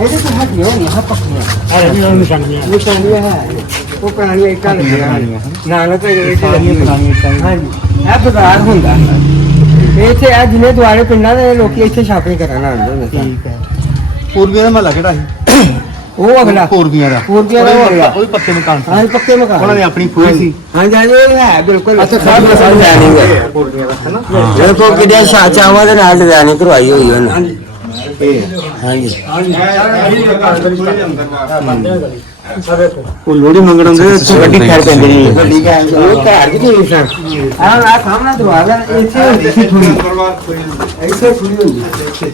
ਇਹਦੇ ਤੋਂ ਹੱਡੀਆਂ ਨਹੀਂ ਹਾਂ ਪੱਕੀਆਂ ਅਰੇ ਵੀ ਨਿਸ਼ਾਨੀਆਂ ਹੈ ਉਹ ਪੁਰਾਣੀਆਂ ਇੱਟਾਂ ਲੱਗੀਆਂ ਨਾਲ ਤੇ ਪੁਰਾਣੀਆਂ ਇੱਟਾਂ ਹਾਂਜੀ ਇਹ ਬਾਜ਼ਾਰ ਹੁੰਦਾ ਇੱਥੇ ਆ ਜਿੰਨੇ ਦੁਆਰੇ ਪਿੰਡਾਂ ਦੇ ਲੋਕੀ ਇੱਥੇ ਸ਼ਾਪਿੰਗ ਕਰਨ ਆਉਂਦੇ ਨੇ। ਠੀਕ ਹੈ। ਪੂਰਬੀਆਂ ਦਾ ਮਹੱਲਾ ਕਿਹੜਾ ਸੀ? ਉਹ ਅਗਲਾ ਪੂਰਬੀਆਂ ਦਾ ਉਹ ਅਗਲਾ ਉਹ ਵੀ ਪੱਕੇ ਮਕਾਨ ਸੀ। ਹਾਂ ਪੱਕੇ ਮਕਾਨ ਉਹਨਾਂ ਨੇ ਆਪਣੀ ਫੂਹੀ ਸੀ। ਹਾਂਜੀ ਹਾਂਜੀ ਇਹ ਹੈ ਬਿਲਕੁਲ ਅੱਛਾ ਸਭ ਸਮਝ ਆ ਨਹੀਂ ਹੈ ਪੂਰਬੀਆਂ ਦਾ ਹੈ ਨਾ। ਦੇਖੋ ਕਿਹੜੇ ਚਾਵਾਂ ਦੇ ਨਾਲ ਡਿਜ਼ਾਈਨਿੰਗ ਕਰਵਾਈ ਹੋਈ ਉਹਨੇ। ਹਾਂਜੀ ਉਹ ਲੋੜੀ ਮੰਗਣ ਆਉਂਦੇ ਗੱਡੀ ਖੈਰ ਪੈਂਦੀ ਨਹੀਂ ਵੱਡੀ ਗੱਲ ਉਹ ਘਰ ਦੀ ਨਹੀਂ ਸਰ ਆ ਸਾਹਮਣਾ ਦਰਵਾਜ਼ਾ ਇੱਥੇ ਥੋੜੀ ਇੱਥੇ ਥੋੜੀ ਹੁੰਦੀ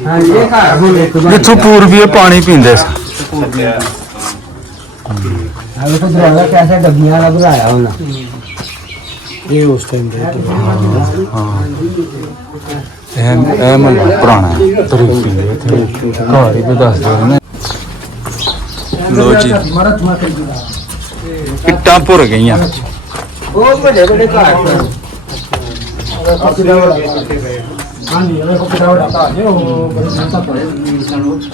ਹਾਂਜੀ ਇਹ ਘਰ ਹੁੰਦੇ ਜਿੱਥੋਂ ਪੂਰਬੀਏ ਪਾਣੀ ਪੀਂਦੇ ਸੀ। ਹਾਂ ਦੇਖੋ ਦਰਵਾਜ਼ਾ ਕੈਸਾ ਡੱਬੀਆਂ ਵਾਲਾ ਬਣਾਇਆ ਉਹਨਾਂ ਇਹ ਉਸ ਟਾਈਮ ਦੇ ਇਹ ਮਤਲਬ ਪੁਰਾਣਾ ਤਰੀਕ ਪੀਂਦੇ ਇੱਥੇ ਘਰ ਹੀ ਵੀ ਦੱਸਦੇ ਨੇ। ਲੋ ਜੀ ਇੱਟਾਂ ਭੁਰ ਗਈਆਂ। ਬਹੁਤ ਵੱਡੇ ਵੱਡੇ ਘਰ ਸਨ। ਹਾਂਜੀ ਇਹ ਕੋ ਕਿਹੜਾ ਵੱਡਾ ਘਰ ਹੈ ਉਹ ਬੜੇ ਸੰਤਾ ਪੜੇ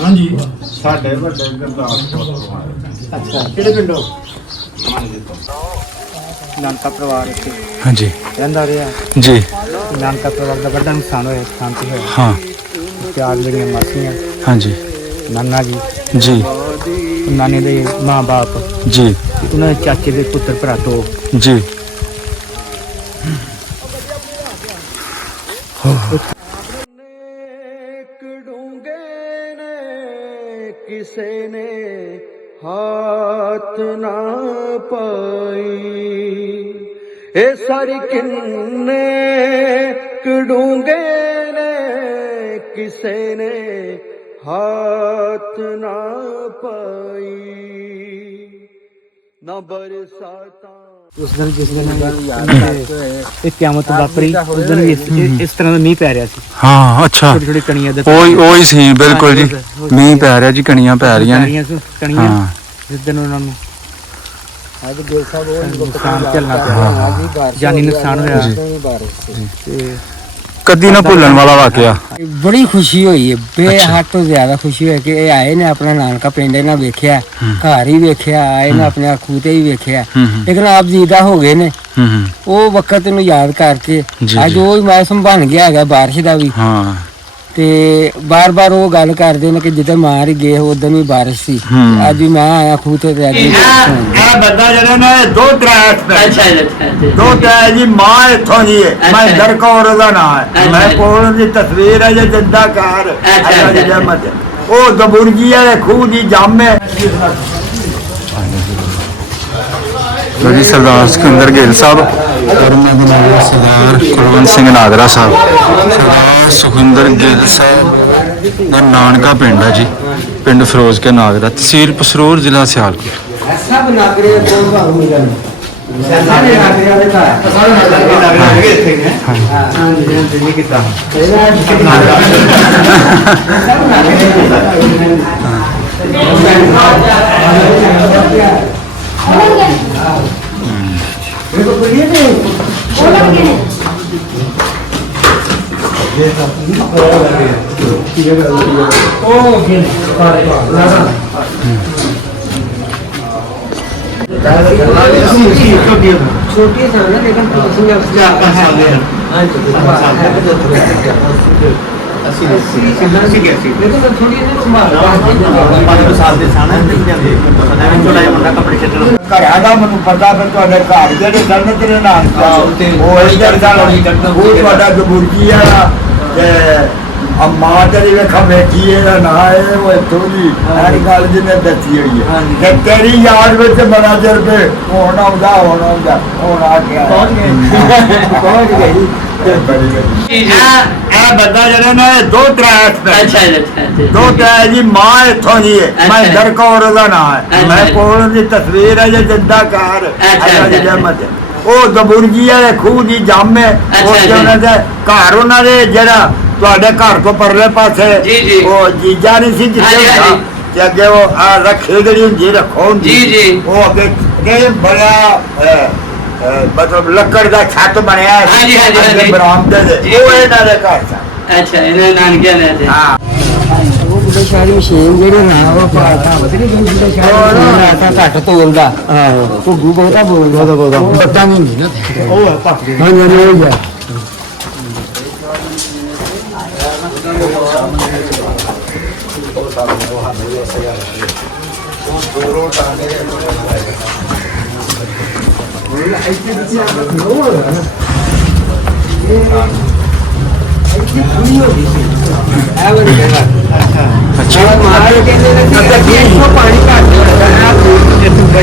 ਹਾਂਜੀ ਸਾਡੇ ਵੱਡੇ ਗੁਰਦਾਸਪੁਰ ਅੱਛਾ ਕਿਹੜੇ ਪਿੰਡੋਂ ਨਾਨਕਾ ਪਰਿਵਾਰ ਇੱਥੇ ਹਾਂਜੀ ਰਹਿੰਦਾ ਰਿਹਾ ਜੀ। ਨਾਨਕਾ ਪਰਿਵਾਰ ਦਾ ਵੱਡਾ ਨੁਕਸਾਨ ਹੋਇਆ ਸ਼ਾਂਤੀ ਹੋਇਆ ਹਾਂ ਚਾਰ ਮੇਰੀਆਂ ਮਾਸੀਆਂ ਹਾਂਜੀ ਨਾਨਾ ਜੀ ਜੀ ਨਾਨੇ ਦੇ ਮਾਂ-ਬਾਪ ਜੀ ਉਹਨਾਂ ਦੇ ਚਾਚੇ ਦੇ ਪੁੱਤਰ ਭਰਾ ਤੋਂ ਜੀ। ਕਿਸੇ ਨੇ ਹਾਥ ਨਾ ਪਾਈ ਇਹ ਸਾਰੀ ਕਿੰਨੇ ਕਡੂੰਗੇ ਨੇ ਕਿਸੇ ਨੇ ਹਾਥ ਨਾ ਪਾਈ ਨਾ ਬਰਸਾਤਾਂ ਉਸ ਦਿਨ ਜਿਸ ਦਿਨ ਇਹ ਕਿਆਮਤ ਵਾਪਰੀ ਉਸ ਦਿਨ ਵੀ ਇਸ ਤਰ੍ਹਾਂ ਦਾ ਮੀਂਹ ਪੈ ਰਿਹਾ ਸੀ। ਹਾਂ ਅੱਛਾ ਛੋਟੀ ਛੋਟੀ ਕਣੀਆਂ ਦੇ ਉਹੀ ਸੀ ਬਿਲਕੁਲ ਜੀ। ਮੀਂਹ ਪੈ ਰਿਹਾ ਜੀ, ਕਣੀਆਂ ਪੈ ਰਹੀਆਂ ਨੇ। ਕਣੀਆਂ ਜਿਸ ਦਿਨ ਉਹਨਾਂ ਨੂੰ ਨੁਕਸਾਨ ਝੱਲਣਾ ਪਿਆ, ਜਾਨੀ ਨੁਕਸਾਨ ਹੋਇਆ ਤੇ ਕਦੀ ਨਾ ਭੁੱਲਣ ਵਾਲਾ ਵਾਕਿਆ। ਬੜੀ ਖੁਸ਼ੀ ਹੋਈ ਹੈ ਬੇਹੱਦ ਤੋਂ ਜ਼ਿਆਦਾ ਖੁਸ਼ੀ ਹੋਈ ਕਿ ਇਹ ਆਏ ਨੇ ਆਪਣਾ ਨਾਨਕਾ ਪਿੰਡ ਇਹਨਾਂ ਵੇਖਿਆ, ਘਰ ਹੀ ਵੇਖਿਆ, ਆਏ ਨੇ ਆਪਣੇ ਖੂਹ ਤੇ ਹੀ ਵੇਖਿਆ, ਲੇਕਿਨ ਆਪ ਜੀਦਾ ਹੋ ਗਏ ਨੇ। ਉਹ ਵਕਤ ਨੂੰ ਯਾਦ ਕਰਕੇ ਅੱਜ ਉਹ ਹੀ ਮੌਸਮ ਬਣ ਗਿਆ ਹੈਗਾ ਬਾਰਿਸ਼ ਦਾ ਵੀ। ਹਾਂ ਤੇ ਬਾਰ-ਬਾਰ ਉਹ ਗੱਲ ਕਰਦੇ ਨੇ ਕਿ ਜਿੱਦਾਂ ਮਾਰ ਹੀ ਗਏ ਉਦੋਂ ਵੀ ਬਾਰਿਸ਼ ਸੀ। ਅੱਜ ਵੀ ਮੈਂ ਆਇਆ ਖੂਹ ਤੇ ਅੱਜ ਇਹ ਬੰਦਾ ਜਿਹੜਾ ਨਾ ਦੋ ਦਰਾਤ ਅੱਛਾ ਦੋ ਦਰਾਤ ਜੀ ਮਾਂ ਇੱਥੋਂ ਦੀ ਹੈ ਮਹਿੰਦਰ ਕੌਰ ਦਾ ਨਾਮ ਹੈ। ਮੈਂ ਕੋਲ ਦੀ ਤਸਵੀਰ ਹੈ ਜੇ ਜਿੰਦਾ ਕਾਰ ਉਹ ਦਬੁਰਜੀ ਵਾਲੇ ਖੂਹ ਦੀ ਜਾਮੇ ਲੋ ਜੀ ਸਰਦਾਰ ਸਿਕੰਦਰ ਗਿੱਲ ਸਾਹਿਬ ਔਰ ਉਹਨਾਂ ਦੇ ਨਾਲ ਸਰਦਾਰ ਕੁਲਵੰਤ ਸਿੰਘ ਨਾਗਰਾ ਸਾਹਿਬ। ਸਰਦਾਰ ਸੁਖਿੰਦਰ ਗਿੱਲ ਸਾਹਿਬ ਦਾ ਨਾਨਕਾ ਪਿੰਡ ਹੈ ਜੀ, ਪਿੰਡ ਫਿਰੋਜ਼ ਕੇ ਨਾਗਰਾ, ਤਹਿਸੀਲ ਪਸਰੂਰ, ਜ਼ਿਲ੍ਹਾ ਸਿਆਲਕੋਟ। ਸਭ ਨਾਗਰੇ ਕੋਲ ਭਾਉ ਮਿਲਣ ਸਾਰੇ ਨਾਗਰਿਆਂ ਦੇ ਘਰ ਸਾਰੇ ਨਾਗਰੇ ਇੱਥੇ ਹੈ। ਹਾਂਜੀ ਹਾਂਜੀ ਨਹੀਂ ਕੀਤਾ ਸਭ छोटी सा ना लेकिन उसमें लेकिन थोड़ी ਘਰਾਂ ਦਾ ਮੈਨੂੰ ਪਤਾ ਫਿਰ ਤੁਹਾਡੇ ਘਰ ਜਿਹੜੇ ਸਨ ਤੇਰੇ ਨਾਲ ਉਹ ਇੱਧਰ ਦਾ ਉਹ ਤੁਹਾਡਾ ਦਬੁਰਜੀ ਆ ਤੇ ਅੰਮਾ ਤੇਰੀ ਵੇਖਾ ਵੇਖੀ ਇਹਦਾ ਨਾਂ ਹੈ ਉਹ ਇੱਥੋਂ ਦੀ ਹਰ ਗੱਲ ਜਿਹਨੇ ਦੱਸੀ ਹੋਈ ਹੈ ਤੇ ਤੇਰੀ ਯਾਦ ਵਿੱਚ ਬੜਾ ਚਿਰ ਪੇ ਹੁਣ ਆਉਂਦਾ ਹੁਣ ਆ ਗਿਆ ਪਹੁੰਚ ਗਈ ਇਹ ਬੰਦਾ ਜਿਹੜਾ ਨਾ ਦੋ ਦਰਾਤ ਅੱਛਾ ਦੋ ਦਰਾਤ ਜੀ ਮਾਂ ਇੱਥੋਂ ਦੀ ਹੈ ਮਹਿੰਦਰ ਕੌਰ ਦਾ ਨਾਮ ਹੈ। ਮੈਂ ਕੋਲ ਦੀ ਤਸਵੀਰ ਹੈ ਜੇ ਜਿੰਦਾ ਕਾਰ ਉਹ ਦਬੁਰਜੀ ਵਾਲੇ ਖੂਹ ਦੀ ਜਾਮੇ ਉਹ ਉਹਨਾਂ ਦੇ ਘਰ ਉਹਨਾਂ ਦੇ ਜਿਹੜਾ ਤੁਹਾਡੇ ਘਰ ਤੋਂ ਪਰਲੇ ਪਾਸੇ ਉਹ ਜੀਜਾ ਨਹੀਂ ਸੀ ਜਿੱਥੇ ਤੇ ਅੱਗੇ ਉਹ ਰੱਖੇ ਜਿਹੜੀ ਹੁੰਦੀ ਰੱਖੋ ਹੁੰਦੀ ਉਹ ਅੱਗੇ ਬੜਾ ਮਤਲਬ ਲੱਕੜ ਦਾ ਛੱਤ ਬਣਿਆ ਸੀ ਬਰਾਮਦੇ ਦੇ ਉਹ ਇਹਨਾਂ ਦੇ ਘਰ ਸੀ। अच्छा इन्हें नानकिया ने थे। हाँ ਕਿਲੋ ਸ਼ਾਰੀ ਮਸ਼ੀਨ ਜਿਹੜੀ ਨਾ ਉਹ ਪਾਤਾ ਬਦਲੀ 2 ਕਿਲੋ ਸ਼ਾਰੀ ਆਟਾ ਘੱਟ ਤੋਲਦਾ ਆਹੋ ਘੁੱਗੂ ਬਹੁਤਾ ਬੋਲਦਾ ਬਹੁਤਾ ਬੱਟਾ ਨਹੀਂ ਹੁੰਦੀ ਨਾ ਉਹ ਹੈ ਪੱਕ ਹਾਂ ਜੀ ਉਹ ਹੈ ਅੱਛਾ ਮਾਰ ਕਹਿੰਦੇ ਨੇ ਕਿ ਇੱਥੋਂ ਪਾਣੀ ਘੱਟ ਹੁੰਦਾ ਹੈ ਆ ਪੂਰੀ ਇੱਥੋਂ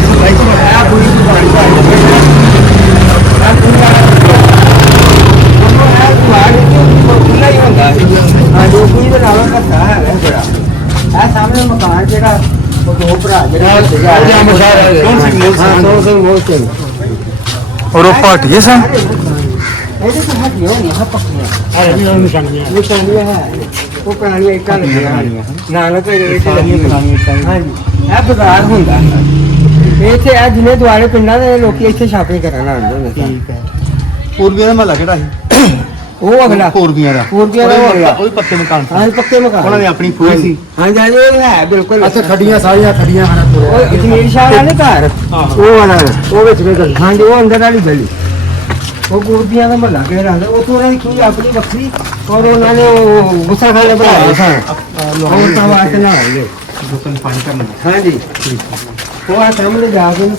ਆ ਪੂਰੀ ਤੋਂ ਪਾਣੀ ਘੱਟ ਹੁੰਦਾ ਆ ਪੂਰਾ ਉਹ ਹੈ ਵਾੜੀ ਤੋਂ ਖੁੱਲਾ ਹੀ ਹੁੰਦਾ ਆ ਜੋ ਕੋਈ ਦੇ ਨਾਲ ਘੱਟਾ ਹੈ ਬੜਾ ਆ ਸਾਹਮਣੇ ਮਕਾਨ ਜਿਹੜਾ ਉਹ 2 ਭਰਾ ਜਿਹੜਾ ਕੌਣ ਸਿੰਘ ਮੋਲ ਸਿੰਘ? ਕੌਣ ਸਿੰਘ ਮੋਲ ਸਿੰਘ ਔਰ ਉਹ ਪਾਟੀਏ ਸਨ ਇਹਦੇ ਤੋਂ ਹਟ ਨਹੀਂ ਹੋਣੀ ਹਾਂ ਪੱਕੀਆਂ ਅਰੇ ਨਹੀਂ ਨਿਸ਼ਾਨੀਆਂ ਨਿਸ਼ਾਨੀਆਂ ਹੈ ਉਹ ਪੁਰਾਣੀਆਂ ਇੱਟਾਂ ਲੱਗੀਆਂ ਨਾਲ ਤੇ ਇੱਥੇ ਲੱਗੀਆਂ ਹਾਂਜੀ ਇਹ ਬਾਜ਼ਾਰ ਹੁੰਦਾ ਇੱਥੇ ਆ ਜਿਹਨੇ ਦੁਆਰੇ ਪਿੰਡਾਂ ਦੇ ਲੋਕੀ ਇੱਥੇ ਸ਼ਾਪਿੰਗ ਕਰਨ ਆਉਂਦੇ ਹੁੰਦੇ ਸਨ। ਠੀਕ ਹੈ ਪੂਰਬੀਆਂ ਦਾ ਮਹੱਲਾ ਕਿਹੜਾ ਸੀ ਉਹ ਅਗਲਾ ਪੂਰਬੀਆਂ ਦਾ ਪੂਰਬੀਆਂ ਦਾ ਉਹ ਅਗਲਾ ਉਹ ਵੀ ਪੱਕੇ ਮਕਾਨ ਸੀ ਹਾਂ ਪੱਕੇ ਮਕਾਨ ਉਹਨਾਂ ਦੀ ਆਪਣੀ ਖੂਹ ਸੀ ਹਾਂਜੀ ਹਾਂਜੀ ਉਹ ਹੈ ਬਿਲਕੁਲ ਅੱਛਾ ਖੱਡੀਆਂ ਸਾਰੀਆਂ ਖੱਡੀਆਂ ਹਨ ਉਹ ਜਮੀਰ ਸ਼ਾਹ ਵਾਲੇ ਘਰ ਉਹ ਵਾਲਾ ਉਹ ਵਿੱਚ ਗਲੀ ਹਾਂਜੀ ਉਹ ਅੰਦਰ ਵਾਲੀ ਗਲੀ ਉਹ ਪੂਰਬੀਆਂ ਦਾ ਮਹੱਲਾ ਕਿਹੜਾ ਰਹਿੰਦਾ ਉਹ ਤੋਂ ਉਹਨਾਂ ਦੀ ਖੂਹ ਆਪਣੀ ਵੱਖਰੀ ਔਰ ਉਹਨਾਂ ਨੇ ਉਹ ਗੁੱਸਾ ਖਾਣੇ ਬਣਾਇਆ ਸਨ ਉਹ ਤਾਂ ਵਾਸਤੇ ਨਾ ਆਉਂਦੇ ਦੁਕਾਨ ਪਾਣੀ ਕਰਨਾ ਹਾਂਜੀ ਉਹ ਆ ਸਾਹਮਣੇ ਜਾ ਕੇ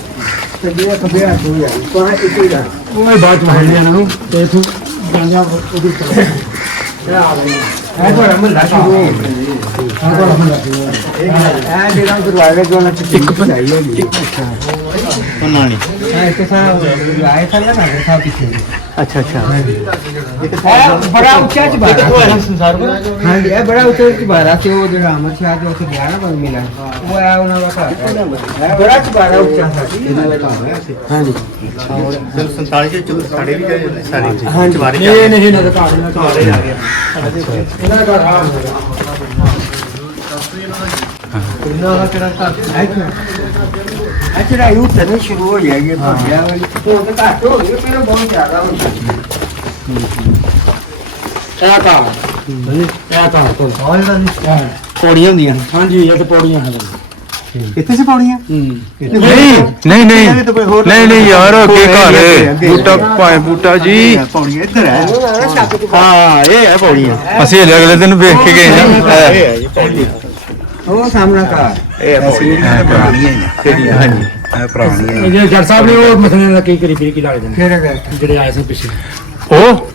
ਤੇ ਜਿਹੜਾ ਕਬੇ ਆ ਤੂੰ ਯਾਰ ਕੋਹ ਇੱਥੇ ਜਾ ਉਹ ਬਾਅਦ ਚ ਮਾਰਦੇ ਇਹਨਾਂ ਨੂੰ ਤੇ ਇਥੋਂ ਜਾਂਜਾ ਉਹਦੀ ਇਹ ਤੁਹਾਡਾ ਮਹੱਲਾ ਸ਼ੁਰੂ ਹੋ ਇਹ ਜਿਹੜਾ ਦਰਵਾਜ਼ੇ ਜੋ ਨਾ ਇੱਕ ਬਣਾਈ ਹੋਈ ਉਹਨਾਂ ਨੇ ਹੈ ਕਿ ਸਾਹਿਬ ਆਏ ਸਨ ਨਾ ਸਾਡੇ ਸਾਹਿਬ ਪਿੱਛੇ ਅੱਛਾ ਅੱਛਾ ਇਹ ਬੜਾ ਉੱਚਾ ਚਬਾਰਾ ਹਾਂਜੀ ਇਹ ਬੜਾ ਉੱਚਾ ਚਬਾਰਾ ਸੀ ਉਹ ਜਿਹੜਾ ਅਮਰ ਸ਼ਾਹ ਦੇ ਉੱਥੇ ਗਿਆ ਨਾ ਬਣ ਮਿਲਣ ਉਹ ਆ ਉਹਨਾਂ ਦਾ ਘਰ ਬੜਾ ਚਬਾਰਾ ਉੱਚਾ ਸੀ ਹਾਂਜੀ ਚਲ 47 ਚ ਸਾਡੇ ਵੀ ਗਏ ਸਾਰੇ ਹਾਂਜੀ ਇਹ ਨਹੀਂ ਨਾ ਘਰ ਨਾ ਘਰ ਜਾ ਗਿਆ ਇਹਨਾਂ ਦਾ ਘਰ ਇਹਨਾਂ ਦਾ ਕਿਹੜਾ ਘਰ ਅੱਛਾ ਰਾਈ ਉੱਤੇ ਨਹੀਂ ਸ਼ੁਰੂ ਹੋ ਜਾਏਗੀ ਭੱਜਿਆ ਵਾਲੀ ਉਹ ਤਾਂ ਘੱਟ ਹੋ ਗਈ ਪਹਿਲਾਂ ਬਹੁਤ ਜ਼ਿਆਦਾ ਹੁੰਦਾ ਇਹ ਤਾਂ ਤੋਂ ਪੌੜੀਆਂ ਹੁੰਦੀਆਂ ਹਾਂਜੀ ਇਹ ਤੇ ਪੌੜੀਆਂ ਹਨ ਇੱਥੇ ਸੇ ਪੌੜੀਆਂ ਨਹੀਂ ਨਹੀਂ ਯਾਰ ਅੱਗੇ ਘਰ ਹੈ ਬੂਟਾ ਭਾਏ ਬੂਟਾ ਜੀ ਪੌੜੀਆਂ ਇੱਧਰ ਹੈ ਹਾਂ ਇਹ ਹੈ ਪੌੜੀਆਂ ਅਸੀਂ ਅਗਲੇ ਦਿਨ ਵੇਖ ਕੇ ਗਏ ਨਾ ਉਹ ਸਾਹਮਣਾ ਘਰ ਹਾਂਜੀ ਇਹ ਪੁਰਾਣੀ ਹੈ ਇਹ ਜੱਟ ਸਾਹਿਬ ਨੇ ਉਹ ਮਸਲੇ ਦਾ ਕੀ ਕਰੀ ਕੀ ਲੱਗ ਜਾਂਦੇ ਕਿਹੜਾ ਜਿਹੜੇ ਆਏ ਸੀ ਪਿੱਛੇ ਉਹ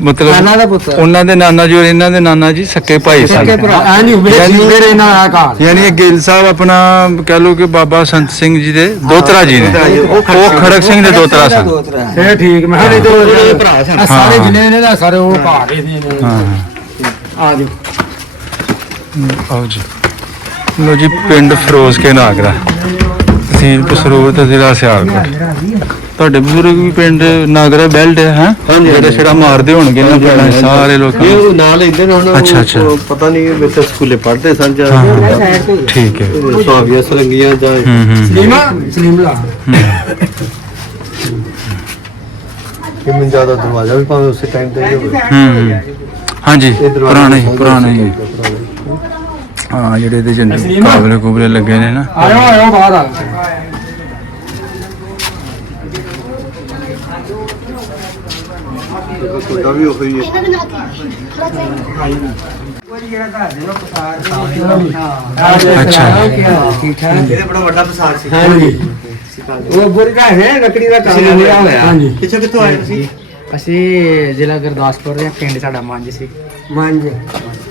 ਮਤਲਬ ਨਾਨਾ ਦਾ ਪੁੱਤ ਉਹਨਾਂ ਦੇ ਨਾਨਾ ਜੀ ਔਰ ਇਹਨਾਂ ਦੇ ਨਾਨਾ ਜੀ ਸੱਕੇ ਭਾਈ ਸਨ ਹਾਂਜੀ ਮੇਰੇ ਇਹਨਾਂ ਆ ਘਰ ਯਾਨੀ ਇਹ ਗਿੱਲ ਸਾਹਿਬ ਆਪਣਾ ਕਹ ਲੋ ਕਿ ਬਾਬਾ ਸੰਤ ਸਿੰਘ ਜੀ ਦੇ ਦੋਤਰਾ ਜੀ ਨੇ ਉਹ ਖੜਕ ਸਿੰਘ ਦੇ ਦੋਤਰਾ ਸਨ ਇਹ ਠੀਕ ਮੈਂ ਕਿਹਾ ਇਹਦੇ ਭਰਾ ਸਨ ਸਾਰੇ ਜਿੰਨੇ ਨੇ ਦਾ ਸਾਰੇ ਉਹ ਘਰ ਹੀ ਸੀ ਹਾਂ ਆ ਜੀ ਆਓ ਜੀ ਲੋ ਜੀ ਪਿੰਡ ਫਿਰੋਜ਼ ਕੇ ਨਾਗਰਾ ਤਹਿਸੀਲ ਪਸਰੋਰ ਜ਼ਿਲ੍ਹਾ ਸਿਆਲਕੋਟ ਤੁਹਾਡੇ ਬਜ਼ੁਰਗ ਵੀ ਪਿੰਡ ਨਾਗਰਾ ਬੈਲਟ ਹੈ ਜਿਹੜੇ ਛੜਾ ਮਾਰਦੇ ਹੋਣਗੇ ਨਾ ਪਿੰਡਾਂ ਦੇ ਸਾਰੇ ਲੋਕ ਇਹ ਨਾਲ ਲੈਂਦੇ ਨੇ ਉਹਨਾਂ ਅੱਛਾ ਨੂੰ ਪਤਾ ਨਹੀਂ ਵਿੱਚ ਸਕੂਲੇ ਪੜ੍ਹਦੇ ਸਨ ਜਾਂ ਠੀਕ ਹੈ ਸੁਹਾਗੀਆਂ ਸਰੰਗੀਆਂ ਜਾਂ ਸਲੀਮਲਾ ਕਿੰਨਾ ਜ਼ਿਆਦਾ ਦਰਵਾਜ਼ਾ ਵੀ ਭਾਵੇਂ ਉਸੇ ਟਾਈਮ ਤੇ ਹੀ ਹੋਵੇ ਹਾਂਜੀ ਪੁਰਾਣੇ ਹਾਂ ਜਿਹੜੇ ਇਹਦੇ ਚ ਕਾਬਲੇ ਲੱਗੇ ਨੇ ਨਾ ਆਇਓ ਬਾਹਰ ਆ ਤੁਹਾਡਾ ਵੀ ਉਹ ਹੀ ਹੈ ਅੱਛਾ ਇਹਦੇ ਬੜਾ ਵੱਡਾ ਪਸਾਰ ਸੀ ਹਾਂਜੀ ਉਹ ਬੁਰਗਾ ਹੈ ਲੱਕੜੀ ਦਾ ਕੰਮ ਹੋਇਆ ਹੋਇਆ ਹਾਂਜੀ ਪਿੱਛੇ ਕਿੱਥੋਂ ਆਏ ਤੁਸੀਂ ਅਸੀਂ ਜ਼ਿਲ੍ਹਾ ਗੁਰਦਾਸਪੁਰ ਦੇ ਪਿੰਡ ਸਾਡਾ ਮੰਝ ਸੀ ਮੰਜ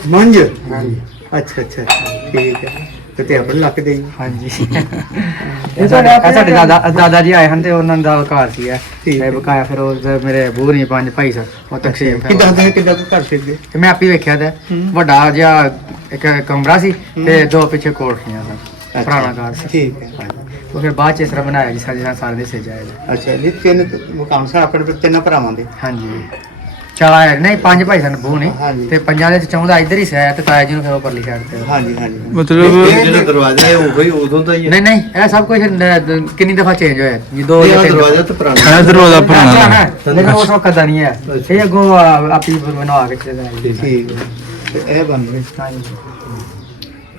ਮੰਜ ਹਾਂਜੀ ਅੱਛਾ ਠੀਕ ਹੈ ਤੇ ਆਪਣੇ ਲੱਕ ਦੇ ਹਾਂਜੀ ਇਹ ਤੁਹਾਡਾ ਇਹ ਸਾਡੇ ਦਾਦਾ ਜੀ ਆਏ ਹਨ ਤੇ ਉਹਨਾਂ ਦਾ ਘਰ ਸੀ ਤੇ ਬਕਾਇਆ ਫਿਰ ਉਹ ਮੇਰੇ ਬੂਰ ਨਹੀਂ 5 ਭਾਈ ਸਨ ਉਹ ਤਕਸੀਮ ਕਿੱਦਾਂ ਕੋ ਘਰ ਫਿਰਦੇ ਤੇ ਮੈਂ ਆਪੇ ਵੇਖਿਆ ਤੇ ਵੱਡਾ ਜਿਹਾ ਇੱਕ ਕਮਰਾ ਸੀ ਤੇ 2 ਪਿੱਛੇ ਕੋਠੀਆਂ ਸਨ ਪੁਰਾਣਾ ਘਰ ਸੀ ਠੀਕ ਹੈ ਉਹ ਫਿਰ ਬਾਅਦ ਚ ਇਸ ਤਰ੍ਹਾਂ ਬਣਾਇਆ ਜੀ ਸਾਰੇ ਦੇ ਸੇ ਜਾਏ ਅੱਛਾ ਜੀ ਤਿੰਨ ਮੁਕਾਮ ਸਾ ਆਪਣੇ ਤਿੰਨ ਭਰਾਵਾਂ ਦੇ ਹਾਂਜੀ 4 ਨਹੀਂ 5 ਭਾਈ ਸਨ ਬੂ ਨਹੀਂ ਹਾਂਜੀ। ਤੇ ਪੰਜਾਂ ਦੇ ਚੌਂਦਾ ਇੱਧਰ ਹੀ ਸਿਆ ਤੇ ਤਾਇਆ ਜੀ ਨੂੰ ਫਿਰ ਉੱਪਰ ਲਿਖਿਆ ਤੇ ਹਾਂਜੀ ਮਤਲਬ ਜਿਹੜਾ ਦਰਵਾਜ਼ਾ ਹੈ ਉਹ ਹੀ ਉਦੋਂ ਦਾ ਹੀ ਹੈ ਨਹੀਂ ਇਹ ਸਭ ਕੁਝ ਕਿੰਨੀ ਦਫਾ ਚੇਂਜ ਹੋਇਆ ਜੀ 2 ਇਹ ਜਾਂ 3 ਦਰਵਾਜ਼ਾ ਤਾਂ ਪੁਰਾਣਾ ਇਹ ਦਰਵਾਜ਼ਾ ਪੁਰਾਣਾ ਹੈ ਲੇਕਿਨ ਉਸ ਵਕਤ ਦਾ ਨਹੀਂ ਹੈ ਇਹ ਅੱਗੋਂ ਆਪੀ ਬਣਵਾ ਕੇ ਚਲੇ ਗਏ ਠੀਕ ਹੈ ਤੇ ਇਹ ਬਣ ਗਏ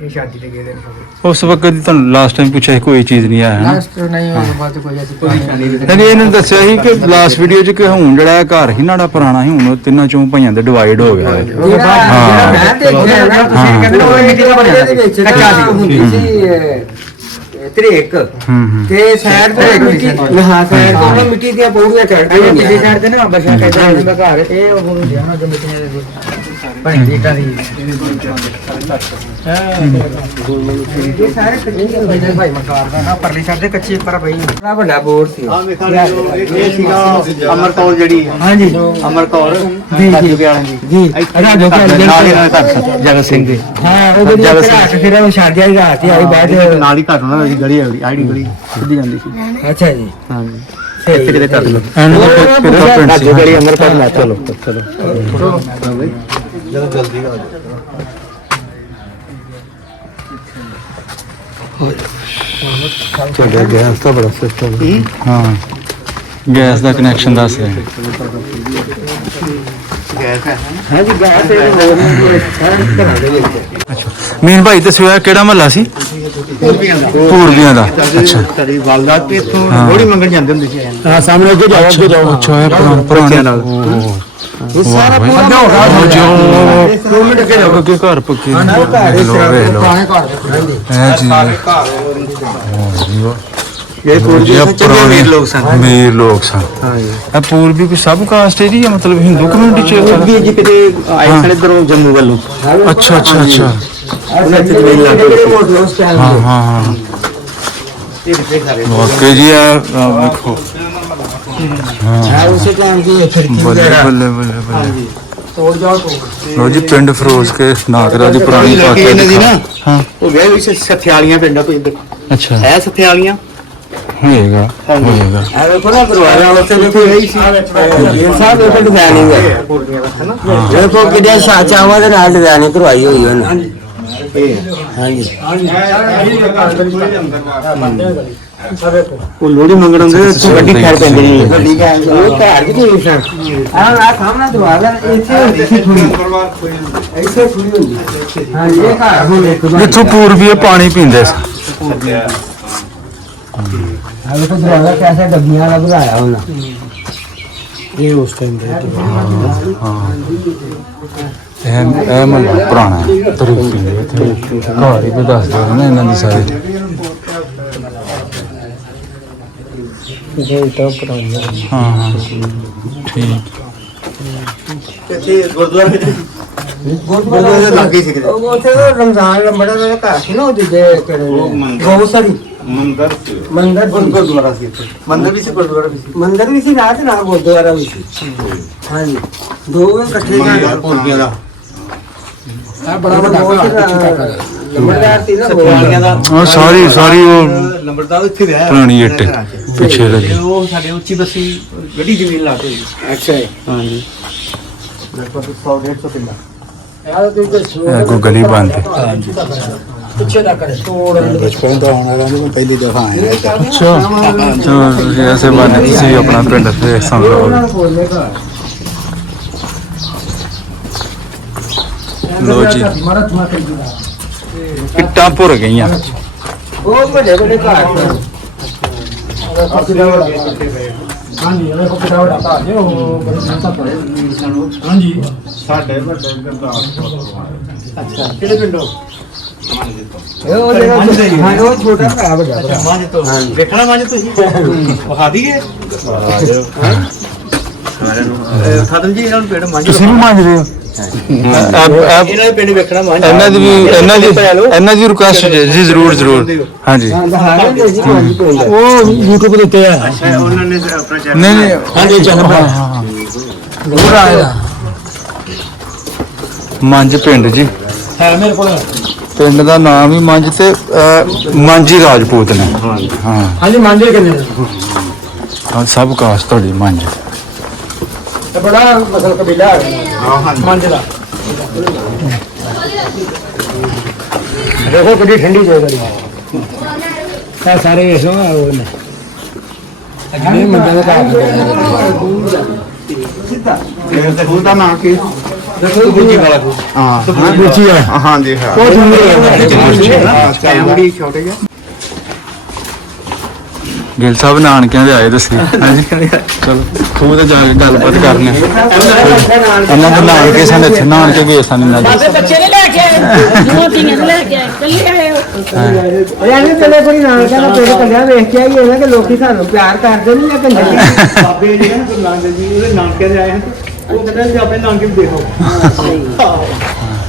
ਇਹ ਸ਼ਾਦੀ ਤੇ ਗਏ ਦੇ ਨੇ ਉਸ ਵਕਤ ਦੀ ਤੁਹਾਨੂੰ ਲਾਸਟ ਟਾਈਮ ਪੁੱਛਿਆ ਸੀ ਕੋਈ ਚੀਜ਼ ਨਹੀਂ ਆਇਆ ਹੈ ਲਾਸਟ ਨਹੀਂ ਉਸ ਤੋਂ ਬਾਅਦ ਕੋਈ ਐਸੀ ਕੋਈ ਨਿਸ਼ਾਨੀ ਨਹੀਂ ਨਹੀਂ ਇਹਨੂੰ ਦੱਸਿਆ ਸੀ ਕਿ ਲਾਸਟ ਵੀਡੀਓ 'ਚ ਕਿ ਹੁਣ ਜਿਹੜਾ ਇਹ ਘਰ ਸੀ ਨਾੜਾ ਪੁਰਾਣਾ ਸੀ ਹੁਣ ਉਹ ਤਿੰਨਾਂ ਚੋਂ ਭਾਈਆਂ ਦੇ ਡਿਵਾਈਡ ਹੋ ਗਿਆ ਹੈ। ਜਿਹੜਾ ਮੈਂ ਦੇਖਿਆ ਨਾ ਤੁਸੀਂ ਕਹਿੰਦੇ ਉਹ ਮਿੱਟੀ ਦਾ ਬਣਿਆ ਸੀ ਕੱਚਾ ਸੀ ਹੁੰਦੀ ਸੀ ਤਰੇਕ ਤੇ ਸਾਈਡ ਤੋਂ ਮਿੱਟੀ ਹਾਂ ਸਾਈਡ ਤੋਂ ਨਾ ਮਿੱਟੀ ਦੀਆਂ ਪੌੜੀਆਂ ਚੜ੍ਹਦੀਆਂ ਇਹ ਪਿਛੇ ਸਾਈਡ ਤੇ ਨਾ ਬਸ਼ਾ ਕਹਿੰਦਾ ਹੁੰਦਾ ਘਰ ਇਹ ਉਹ ਹੁੰਦੀ ਆ ਨਾ ਜੋ ਮਿੱਟੀਆਂ ਦੇ ਬਣੀ ਜੀਟਾਂ ਦੀ ਇਹ ਸਾਰੇ ਕੱਚੇ ਭਾਈ ਮਕਾਰ ਦਾ ਨਾ ਪਰਲੀ ਸਾਈਡ ਤੇ ਕੱਚੇ ਪਰ ਬਈ ਬੜਾ ਵੱਡਾ ਬੋਰ ਸੀ ਆ ਵੇਖਾਂ ਇਹ ਸੀਗਾ ਅਮਰਕੌਰ ਜਿਹੜੀ ਹਾਂਜੀ ਅਮਰਕੌਰ ਜੀ ਰਾਜੂ ਬਿਆਨ ਦੀ ਜੀ ਰਾਜੋ ਨਾਲ ਹੀ ਘਰ ਜਗਤ ਸਿੰਘ ਦੇ ਹਾਂ ਉਹ ਜਿਹੜੀ ਰਾਤ ਫਿਰ ਉਹ ਛੱਡਿਆ ਹੀ ਰਾਤ ਹੀ ਆਈ ਬਾਅਦ ਨਾਲ ਹੀ ਘਰ ਉਹਨਾਂ ਦੀ ਗਲੀ ਆਈਡੀ ਗਲੀ ਸਿੱਧੀ ਜਾਂਦੀ ਸੀ ਅੱਛਾ ਜੀ ਹਾਂਜੀ ਇੱਥੇ ਕਿਤੇ ਕਰ ਲਓ ਐਂਡ ਦਾ ਕਿਹੜਾ ਪਿੰਡ ਸੀ ਗਲੀ ਅਮਰਕੌਰ ਨਾ ਚਲੋ ਚਲੋ ਜਦੋਂ ਜਲਦੀ ਆ ਚਲੋ ਗੈਸ ਤਾਂ ਬੜਾ ਸਿਸਟਮ ਹਾਂ ਗੈਸ ਦਾ ਕਨੈਕਸ਼ਨ ਦੱਸ ਰਿਹਾ ਗੈਸ ਹੈ ਹਾਂਜੀ ਗਾਹ ਤੇ ਹੋਰ ਸਾਰੇ ਘਰਾਂ ਦੇ ਵਿੱਚ ਮੀਨ ਭਾਈ ਦੱਸਿਆ ਕਿਹੜਾ ਮਹੱਲਾ ਸੀ ਪੂਰਬੀਆਂ ਦਾ ਅੱਛਾ ਤੇਰੀ ਵਾਲਦਾਤ ਤੇ ਇੱਥੋਂ ਥੋੜੀ ਮੰਗਣ ਜਾਂਦੇ ਹੁੰਦੇ ਸੀ ਹਾਂ ਸਾਹਮਣੇ ਅੱਗੇ ਜਾਓ ਅੱਛਾ ਇਹ ਪੁਰਾਣੇ ਨਾਲ ਇਹ ਸਾਰਾ ਪੂਰਾ ਜੋ 2 ਮਿੰਟ ਅੱਗੇ ਘਰ ਪੱਕੇ ਲੋ ਵੇਖ ਲੋ ਪੁਰਾਣੇ ਘਰ ਦੇ ਹਾਂਜੀ ਇਹ ਚੀਜ਼ ਇਹ ਪੂਰਬੀ ਚੰਗੇ ਅਮੀਰ ਲੋਕ ਸਨ ਅਮੀਰ ਲੋਕ ਸਨ ਇਹ ਪੂਰਬੀ ਕੋਈ ਸਬ ਕਾਸਟ ਹੈ ਜੀ ਜਾਂ ਮਤਲਬ ਹਿੰਦੂ ਕਮਿਊਨਿਟੀ ਚ ਪੂਰਬੀ ਜੀ ਕਿਤੇ ਆਏ ਸਨ ਇਧਰੋਂ ਜੰਮੂ ਵੱਲੋਂ ਅੱਛਾ ਅੱਛਾ ਅੱਛਾ ਉਹਨਾਂ ਇੱਥੇ ਜ਼ਮੀਨ ਲਾ ਕੇ ਹਾਂ ਹਾਂ ਹਾਂ ਵਾਕਈ ਜੀ ਆ ਵੇਖੋ ਹਾਂ ਉਸੇ ਟਾਈਮ ਦੀ ਖਿੜਕੀ ਬੱਲੇ ਵਗੈਰਾ ਬੱਲੇ ਬੱਲੇ ਬੱਲੇ ਤੋੜ ਜਾਓ ਤੋਂ ਲੋ ਜੀ ਪਿੰਡ ਫਿਰੋਜ਼ ਕੇ ਨਾਗਰਾ ਦੀ ਪੁਰਾਣੀ ਲੱਗੇ ਨੇ ਜੀ ਨਾ ਹਾਂ ਉਹ ਗਏ ਵੀ ਸਥਿਆਲੀਆਂ ਪਿੰਡਾਂ ਤੋਂ ਇੱਧਰ ਅੱਛਾ ਹੈ ਸਥਿਆਲੀਆਂ ਹੋਏਗਾ ਹੋਏਗਾ ਆ ਵੇਖੋ ਨਾ ਦਰਵਾਜ਼ਾ ਉੱਥੇ ਦੇਖੋ ਇਹੀ ਸੀ ਇਹ ਸਭ ਇੱਕ ਡਿਜ਼ਾਈਨਿੰਗ ਹੈ ਦੇਖੋ ਕਿਹੜੇ ਚਾਵਾਂ ਦੇ ਨਾਲ ਡਿਜ਼ਾਈਨਿੰਗ ਕਰਵਾਈ ਹੋਈ ਉਹਨੇ ਹਾਂਜੀ ਉਹ ਲੋੜੀ ਮੰਗਣ ਆਉਂਦੇ ਵੱਡੀ ਖੈਰ ਪੈਂਦੀ ਨਹੀਂ ਵੱਡੀ ਗੱਲ ਉਹ ਘਰ ਦੀ ਨਹੀਂ ਸਨ ਆ ਸਾਹਮਣੇ ਦਰਵਾਜ਼ਾ ਇੱਥੇ ਥੋੜੀ ਇੱਥੇ ਥੋੜੀ ਹੁੰਦੀ ਹਾਂ ਇਹ ਘਰ ਹੁਣ ਇੱਕ ਜਿੱਥੋਂ ਪੂਰਬੀ ਇਹ ਪਾਣੀ ਪੀਂਦੇ ਸੀ ਆ ਵੇਖੋ ਦਰਵਾਜ਼ਾ ਕੈਸਾ ਡੱਬੀਆਂ ਵਾਲਾ ਬਣਾਇਆ ਉਹਨਾਂ ਇਹ ਉਸ ਟਾਈਮ ਦੇ ਇਹ ਮਤਲਬ ਪੁਰਾਣਾ ਤਰੀਕੇ ਦੇ ਇੱਥੇ ਘਰ ਹੀ ਵੀ ਦੱਸ ਦਿਓ ਨਾ ਇਹਨਾਂ ਦੀ ਸਾਰੀ ਹਾਂ ਹਾਂ ਠੀਕ ਇੱਥੇ ਗੁਰਦੁਆਰਾ ਕਿਤੇ ਗੁਰਦੁਆਰੇ ਦੇ ਲਾਗੇ ਸੀ ਕਿਤੇ ਉਹ ਉੱਥੇ ਤਾਂ ਰਮਜ਼ਾਨ ਲੰਬੜਾ ਦਾ ਘਰ ਸੀ ਨਾ ਉਹ ਦੂਜੇ ਗੌਸਰੀ ਮੰਦਰ ਗੁਰਦੁਆਰਾ ਸੀ ਇੱਥੇ ਮੰਦਿਰ ਵੀ ਸੀ ਗੁਰਦੁਆਰਾ ਵੀ ਸੀ ਮੰਦਰ ਵੀ ਸੀ ਨਾਲ ਤੇ ਨਾਲ ਗੁਰਦੁਆਰਾ ਵੀ ਸੀ ਹਾਂਜੀ ਦੋ ਇਕੱਠੇ ਗਏ ਪੂਰਬੀਆਂ ਦਾ ਆ ਬੜਾ ਵੱਡਾ ਲੰਬੜਦਾਰ ਸੀ ਨਾ ਗੋਵਾਲੀਆਂ ਦਾ ਹਾਂ ਸਾਰੀ ਉਹ ਨੰਬਰਦਾਰ ਇੱਥੇ ਰਿਹਾ ਪੁਰਾਣੀ ਇੱਟ ਪਿੱਛੇ ਲੱਗੀ ਉਹ ਸਾਡੇ ਉੱਚੀ ਬੱਸੀ ਗੱਡੀ ਜ਼ਮੀਨ ਲਾ ਕੇ ਹੋਈ ਅੱਛਾ ਹਾਂਜੀ ਲਗਭਗ 100-150 ਪਿੰਡਾ ਯਾਰ ਤੂੰ ਦੱਸੋ ਇਹ ਕੋਈ ਗਲੀ ਬੰਦ ਹੈ ਪਿੱਛੇ ਦਾ ਕਰੇ ਤੋੜ ਬਚਪਨ ਤੋਂ ਆਉਣ ਵਾਲਾ ਮੈਂ ਪਹਿਲੀ ਦਫਾ ਆਇਆ ਅੱਛਾ ਚਲੋ ਤੁਸੀਂ ਐਸੇ ਬਾਨੇ ਤੁਸੀਂ ਆਪਣਾ ਪਿੰਡ ਦੇਖ ਸਕਦੇ ਹੋ ਬੋਲੇਗਾ ਲੋ ਜੀ ਮਾਰਾ ਤੁਮਾ ਕਰ ਇੱਟਾਂ ਭੁਰ ਗਈਆਂ ਉਹ ਵੱਡੇ ਵੱਡੇ ਘਰ ਹਾਂਜੀ ਇਹ ਕੋ ਕਿਹੜਾ ਵੱਡਾ ਘਰ ਜੇ ਉਹ ਬੜੇ ਸੰਤਾ ਪੜੇ ਹਾਂਜੀ ਸਾਡੇ ਵੱਡੇ ਗੁਰਦਾਸਪੁਰ ਤੋਂ ਆਏ ਅੱਛਾ ਕਿਹੜੇ ਪਿੰਡੋਂ ਉਹ ਜਿਹੜਾ ਹਾਂ ਉਹ ਛੋਟਾ ਭਰਾ ਵੱਡਾ ਮਾਂ ਜੀ ਤੋਂ ਵੇਖਣਾ ਮਾਂ ਜੀ ਤੁਸੀਂ ਵਿਖਾ ਦਈਏ ਖਾਦਮ ਜੀ ਇਹਨਾਂ ਨੂੰ ਪਿੰਡ ਮਾਂ ਜੀ ਤੁਸੀਂ ਵੀ ਮੰਨਦੇ ਹੋ ਇਹਨਾਂ ਦੇ ਪਿੰਡ ਵੇਖਣਾ ਮਾਂ ਜੀ ਇਹਨਾਂ ਦੀ ਰਿਕੁਐਸਟ ਜੀ ਜ਼ਰੂਰ ਹਾਂਜੀ ਉਹ YouTube ਦੇ ਉੱਤੇ ਹੈ ਅੱਛਾ ਉਹਨਾਂ ਨੇ ਆਪਣਾ ਚੈਨਲ ਨਹੀਂ ਹਾਂਜੀ ਚੱਲ ਪਾ ਹੋਰ ਆਇਆ ਮੰਜ ਪਿੰਡ ਜੀ ਹੈ ਮੇਰੇ ਕੋਲ ਪਿੰਡ ਦਾ ਨਾਮ ਹੀ ਮੰਜ ਤੇ ਮਾਂਜੀ ਰਾਜਪੂਤ ਨੇ ਹਾਂ ਹਾਂਜੀ ਮੰਨਦੇ ਕਿੰਨੇ ਹਾਂ ਸਭ ਕਾਸਟ ਤੁਹਾਡੀ ਮੰਜ ਤੇ ਬੜਾ ਮਸਲ ਕਬੀਲਾ ਹੈ ਮੰਜਲਾ ਦੇਖੋ ਕਿੰਨੀ ਠੰਡੀ ਜਗ੍ਹਾ ਹੈ ਸਾਰੇ ਵੇਖੋ ਉਹ ਨੇ ਇਹ ਮੰਦਰ ਦਾ ਸਕੂਲ ਦਾ ਨਾਮ ਕੀ ਦੂਜੀ ਵਾਲਾ ਕੋ ਦੂਜੀ ਆ ਹਾਂਜੀ ਹਾਂ ਉਹ ਫੈਮਿਲੀ ਛੋਟੇ ਜਿਹਾ ਗਿੱਲ ਸਾਹਿਬ ਨਾਨਕਿਆਂ ਦੇ ਆਏ ਦੱਸੀ ਹਾਂਜੀ ਚਲੋ ਖੂਹ ਤੇ ਜਾ ਕੇ ਗੱਲਬਾਤ ਕਰਨੇ ਇਹਨਾਂ ਦੇ ਨਾਨਕੇ ਸਨ ਇੱਥੇ ਨਾਨਕੇ ਗਏ ਸਨ ਇਹਨਾਂ ਦੇ ਬੱਚੇ ਨੇ ਲੈ ਕੇ ਆਏ ਮੋਟੀਆਂ ਨੇ ਲੈ ਕੇ ਆਏ ਕੱਲੇ ਆਏ ਹੋ ਯਾਨੀ ਚਲੇ ਕੋਈ ਨਾਨਕਾ ਦਾ ਪੇੜ ਕੱਢਿਆ ਵੇਖ ਕੇ ਆਈ ਇਹਨਾਂ ਕਿ ਲੋਕੀ ਸਾਨੂੰ ਪਿਆਰ ਕਰਦੇ ਨਹੀਂ ਜਾਂ ਕੰਜਰ ਬਾਬੇ ਜਿਹੜੇ ਨਾ ਗੁਰੂ ਨਾਨਕ ਦੇਵ ਜੀ ਉਹਦੇ ਨਾਨਕੇ ਦੇ ਆਏ ਹਨ ਉਹ ਕਹਿੰਦੇ ਵੀ ਆਪਣੇ ਨਾਨਕੇ ਵੀ ਦੇਖੋ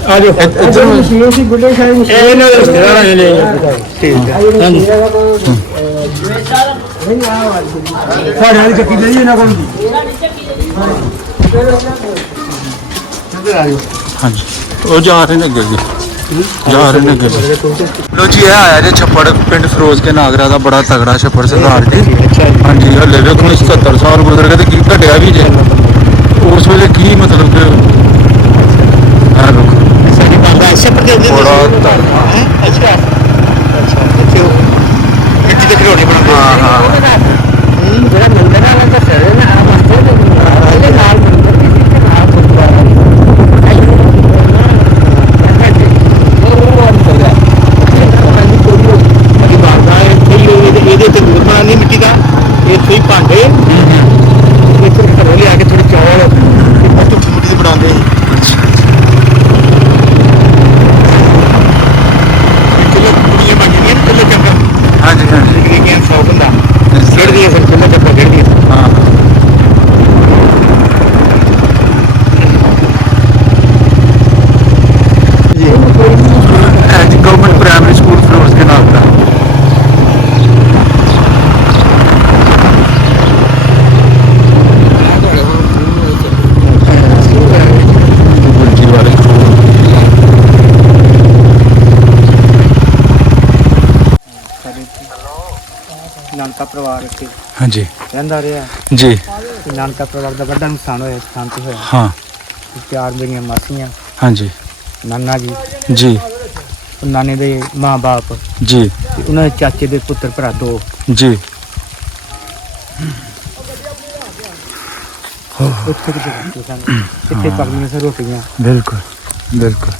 ਆ ਜਾਓ ਇੱਧਰ ਮਸ਼ੀਨ ਸੀ ਬੁੱਢੇ ਸਾਹਿਬ ਮਸ਼ੀਨ ਇਹਨਾਂ ਦੇ ਰਿਸ਼ਤੇਦਾਰ ਨੇ ਠੀਕ ਹੈ ਸਾਡੇ ਵਾਲੀ ਚੱਕੀ ਦੇ ਇਹਨਾਂ ਕੋਲ ਹਾਂਜੀ ਉਹ ਜਾ ਰਹੇ ਨੇ ਅੱਗੇ ਜੀ ਜਾ ਰਹੇ ਨੇ ਅੱਗੇ ਲੋ ਜੀ ਇਹ ਆਇਆ ਜੇ ਛੱਪੜ ਪਿੰਡ ਫਿਰੋਜ਼ ਕੇ ਨਾਗਰਾ ਦਾ ਬੜਾ ਤਗੜਾ ਛੱਪੜ ਸਰਦਾਰ ਜੀ ਹਾਂਜੀ ਹਲੇ ਵੇਖੋ 77 ਸਾਲ ਗੁਜ਼ਰ ਗਏ ਤੇ ਕੀ ਘਟਿਆ ਵੀ ਜੇ ਉਸ ਵੇਲੇ ਕੀ ਮਤਲਬ ਕਿ ਆ ਲੋਕ ਬੜਾ ਤਗੜਾ ਮਿੱਟੀ ਦੇ ਖਿਡੌਣੇ ਬਣਾਉਂਦੇ ਹਾਂ ਹਾਂ ਜਿਹੜਾ ਮੰਦਰ ਵਾਲਾ ਤਾਂ ਸਰੇ ਨਾ ਆ ਮੰਦਰ ਦੇ ਨਾਲ ਮੰਦਰ ਵੀ ਸੀ ਤੇ ਨਾਲ ਗੁਰਦੁਆਰਾ ਇਹਦੇ ਤੇ ਗੁਰਮਾ ਨਹੀਂ ਮਿੱਟੀ ਦਾ ਇਹ ਕੋਈ ਭਾਂਡੇ ਵਿੱਚ ਘਰੋਂ ਲਿਆ ਕੇ ਥੋੜੀ ਚੌਲ ਮਿੱਟੀ ਦੇ ਬਣਾਉਂਦੇ ਚਲੋ ਕੁੜੀਆਂ ਬਣੀਆਂ ਚਲੋ ਚੰਗਾ ਹਾਂਜੀ ਹਾਂਜੀ ਇਹ 100 ਬੰਦਾ ਖੇਡਦੀਆਂ ਫਿਰ ਚਲੋ ਚੱਪਾ ਖੇਡਦੀਆਂ ਹਾਂ ਜੀ ਗਵਰਨਮੈਂਟ ਪ੍ਰਾਇਮਰੀ ਸਕੂਲ ਫਿਰੋਜ਼ ਕੇ ਨਾਮ ਦਾ ਗੁਰਜੀ ਵਾਲੇ ਨਾਨਕਾ ਪਰਿਵਾਰ ਇੱਥੇ ਹਾਂਜੀ ਰਹਿੰਦਾ ਰਿਹਾ ਜੀ ਤੇ ਨਾਨਕਾ ਪਰਿਵਾਰ ਦਾ ਵੱਡਾ ਨੁਕਸਾਨ ਹੋਇਆ ਇਸ ਥਾਂ ਤੇ ਹੋਇਆ ਹਾਂ ਚਾਰ ਮੇਰੀਆਂ ਮਾਸੀਆਂ ਹਾਂਜੀ ਨਾਨਾ ਜੀ ਜੀ ਨਾਨੇ ਦੇ ਮਾਂ-ਬਾਪ ਜੀ ਤੇ ਉਹਨਾਂ ਦੇ ਚਾਚੇ ਦੇ ਪੁੱਤਰ ਭਰਾ ਦੋ ਜੀ ਉੱਥੇ ਕਿਤੇ ਬੱਚੇ ਸਨ ਇੱਥੇ ਪਕੜੀਆਂ ਸੀ ਰੋਟੀਆਂ ਬਿਲਕੁਲ ਬਿਲਕੁਲ